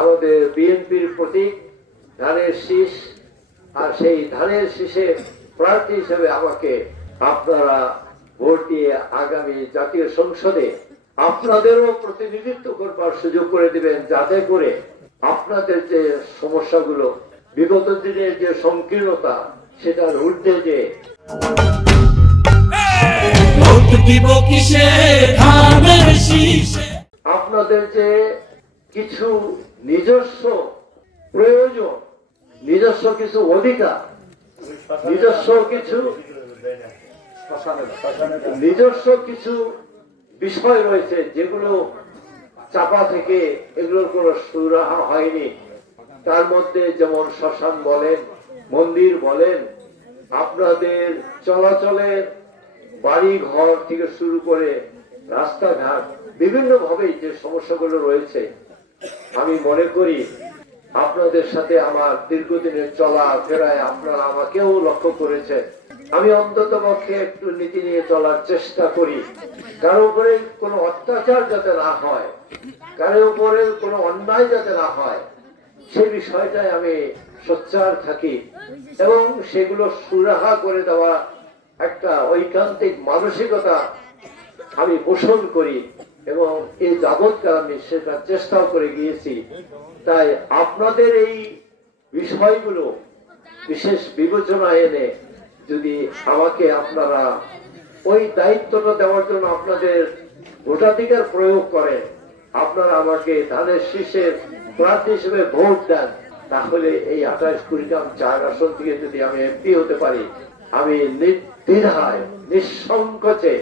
আমাদের বিএনপির প্রতীক ধানের শীষ, আর সেই ধানের শীষে প্রার্থী হিসেবে আমাকে আপনারা ভোট দিয়ে আগামী জাতীয় সংসদে আপনাদেরও প্রতিনিধিত্ব করবার সুযোগ করে দিবেন, যাতে করে আপনাদের যে সমস্যাগুলো, বিগত দিনের যে সংকীর্ণতা, সেটার ঊর্ধ্বে যে আপনাদের যে কিছু নিজস্ব প্রয়োজন, নিজস্ব কিছু অধিকার, নিজস্ব কিছু বিষয় রয়েছে যেগুলো চাপা থেকে এগুলোর কোনো সুরাহা হয়নি। তার মধ্যে যেমন শ্মশান বলেন, মন্দির বলেন, আপনাদের চলাচলের বাড়ি ঘর থেকে শুরু করে রাস্তাঘাট, বিভিন্ন ভাবে যে সমস্যাগুলো রয়েছে, আমি মনে করি আপনাদের সাথে আমার দীর্ঘদিনের চলা ফেরায় আপনারা আমাকেও লক্ষ্য করেছেন। আমি অন্তত পক্ষে একটু নীতি নিয়ে চলার চেষ্টা করি, কারো উপরে কোনো অত্যাচার যাতে না হয়, কারো উপরে কোনো অন্যায় যাতে না হয়, সেই বিষয়টাই আমি সোচ্চার থাকি এবং সেগুলো সুরাহা করে দেওয়া একটা ঐকান্তিক মানসিকতা আমি পোষণ করি এবং এই যাবৎকাল আমি সেটা চেষ্টাও করে গিয়েছি। তাই আপনাদের এই বিষয়গুলো বিশেষ বিবেচনায় এনে যদি আমাকে আপনারা ওই দায়িত্বটা দেওয়ার জন্য আপনাদের ভোটাধিকার প্রয়োগ করেন, আপনারা আমাকে ধানের শীষের প্রার্থী হিসেবে ভোট দেন, তাহলে এই 28 কুড়িগ্রাম 4 আসন থেকে যদি আমি এমপি হতে পারি, আমি নির্দ্বিধায় নিঃসংকোচে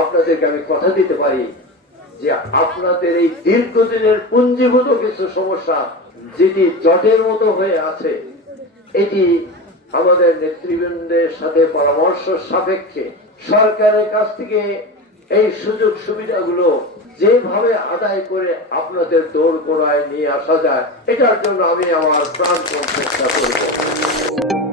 আপনাদেরকে আমি কথা দিতে পারি যে আপনাদের এই দীর্ঘদিনের পুঞ্জীভূত কিছু সমস্যা যেটি জটের মতো হয়ে আছে, এটি আমাদের নেতৃবৃন্দের সাথে পরামর্শ সাপেক্ষে সরকারের কাছ থেকে এই সুযোগ সুবিধাগুলো যেভাবে আদায় করে আপনাদের দোরগোড়ায় নিয়ে আসা যায়, এটার জন্য আমি আমার প্রাণপণ চেষ্টা করব।